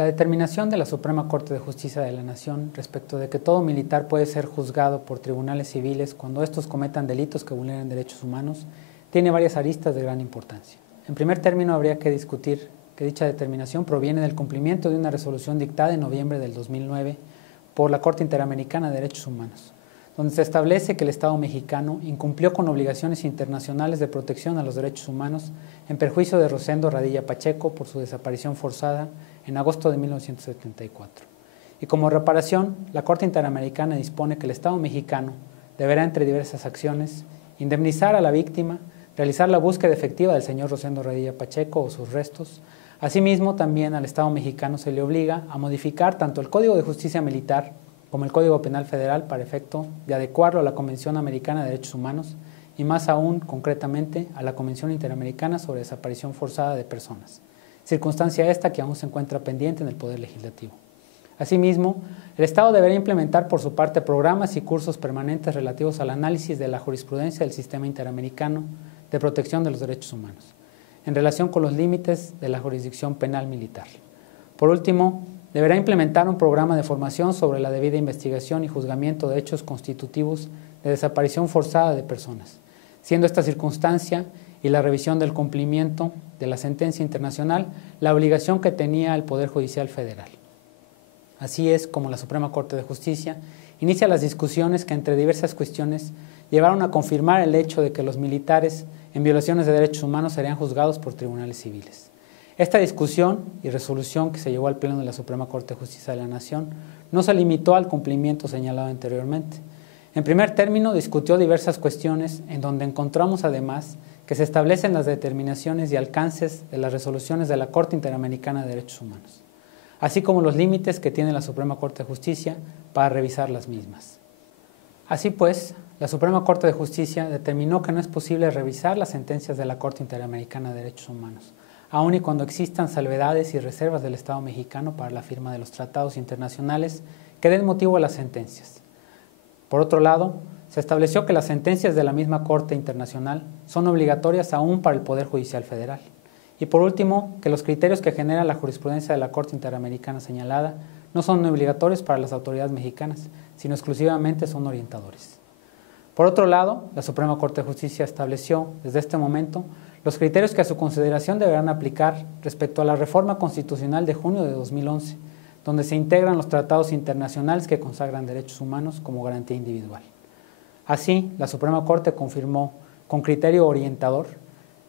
La determinación de la Suprema Corte de Justicia de la Nación respecto de que todo militar puede ser juzgado por tribunales civiles cuando estos cometan delitos que vulneren derechos humanos tiene varias aristas de gran importancia. En primer término, habría que discutir que dicha determinación proviene del cumplimiento de una resolución dictada en noviembre del 2009 por la Corte Interamericana de Derechos Humanos, donde se establece que el Estado mexicano incumplió con obligaciones internacionales de protección a los derechos humanos en perjuicio de Rosendo Radilla Pacheco por su desaparición forzada en agosto de 1974. Y como reparación, la Corte Interamericana dispone que el Estado mexicano deberá, entre diversas acciones, indemnizar a la víctima, realizar la búsqueda efectiva del señor Rosendo Radilla Pacheco o sus restos. Asimismo, también al Estado mexicano se le obliga a modificar tanto el Código de Justicia Militar como el Código Penal Federal para efecto de adecuarlo a la Convención Americana de Derechos Humanos y más aún, concretamente, a la Convención Interamericana sobre Desaparición Forzada de Personas, circunstancia esta que aún se encuentra pendiente en el Poder Legislativo. Asimismo, el Estado deberá implementar por su parte programas y cursos permanentes relativos al análisis de la jurisprudencia del Sistema Interamericano de Protección de los Derechos Humanos, en relación con los límites de la jurisdicción penal militar. Por último, deberá implementar un programa de formación sobre la debida investigación y juzgamiento de hechos constitutivos de desaparición forzada de personas, siendo esta circunstancia y la revisión del cumplimiento de la sentencia internacional la obligación que tenía el Poder Judicial Federal. Así es como la Suprema Corte de Justicia inicia las discusiones que, entre diversas cuestiones, llevaron a confirmar el hecho de que los militares en violaciones de derechos humanos serían juzgados por tribunales civiles. Esta discusión y resolución que se llevó al Pleno de la Suprema Corte de Justicia de la Nación no se limitó al cumplimiento señalado anteriormente. En primer término, discutió diversas cuestiones en donde encontramos además que se establecen las determinaciones y alcances de las resoluciones de la Corte Interamericana de Derechos Humanos, así como los límites que tiene la Suprema Corte de Justicia para revisar las mismas. Así pues, la Suprema Corte de Justicia determinó que no es posible revisar las sentencias de la Corte Interamericana de Derechos Humanos, aun y cuando existan salvedades y reservas del Estado mexicano para la firma de los tratados internacionales que den motivo a las sentencias. Por otro lado, se estableció que las sentencias de la misma Corte Internacional son obligatorias aún para el Poder Judicial Federal. Y por último, que los criterios que genera la jurisprudencia de la Corte Interamericana señalada no son obligatorios para las autoridades mexicanas, sino exclusivamente son orientadores. Por otro lado, la Suprema Corte de Justicia estableció, desde este momento, los criterios que a su consideración deberán aplicar respecto a la reforma constitucional de junio de 2011, donde se integran los tratados internacionales que consagran derechos humanos como garantía individual. Así, la Suprema Corte confirmó, con criterio orientador,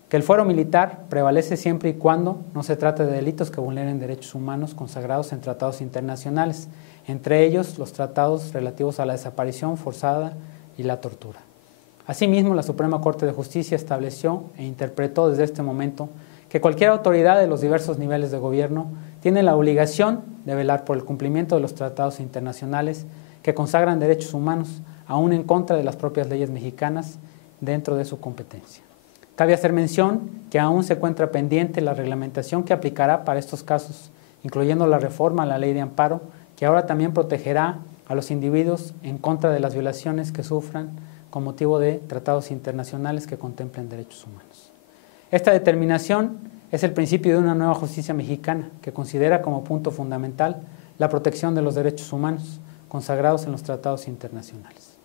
que el fuero militar prevalece siempre y cuando no se trate de delitos que vulneren derechos humanos consagrados en tratados internacionales, entre ellos los tratados relativos a la desaparición forzada y la tortura. Asimismo, la Suprema Corte de Justicia estableció e interpretó desde este momento que cualquier autoridad de los diversos niveles de gobierno tiene la obligación de velar por el cumplimiento de los tratados internacionales que consagran derechos humanos, aún en contra de las propias leyes mexicanas, dentro de su competencia. Cabe hacer mención que aún se encuentra pendiente la reglamentación que aplicará para estos casos, incluyendo la reforma a la Ley de Amparo, que ahora también protegerá a los individuos en contra de las violaciones que sufran con motivo de tratados internacionales que contemplen derechos humanos. Esta determinación es el principio de una nueva justicia mexicana que considera como punto fundamental la protección de los derechos humanos consagrados en los tratados internacionales.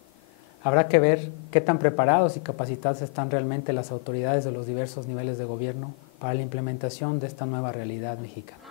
Habrá que ver qué tan preparados y capacitadas están realmente las autoridades de los diversos niveles de gobierno para la implementación de esta nueva realidad mexicana.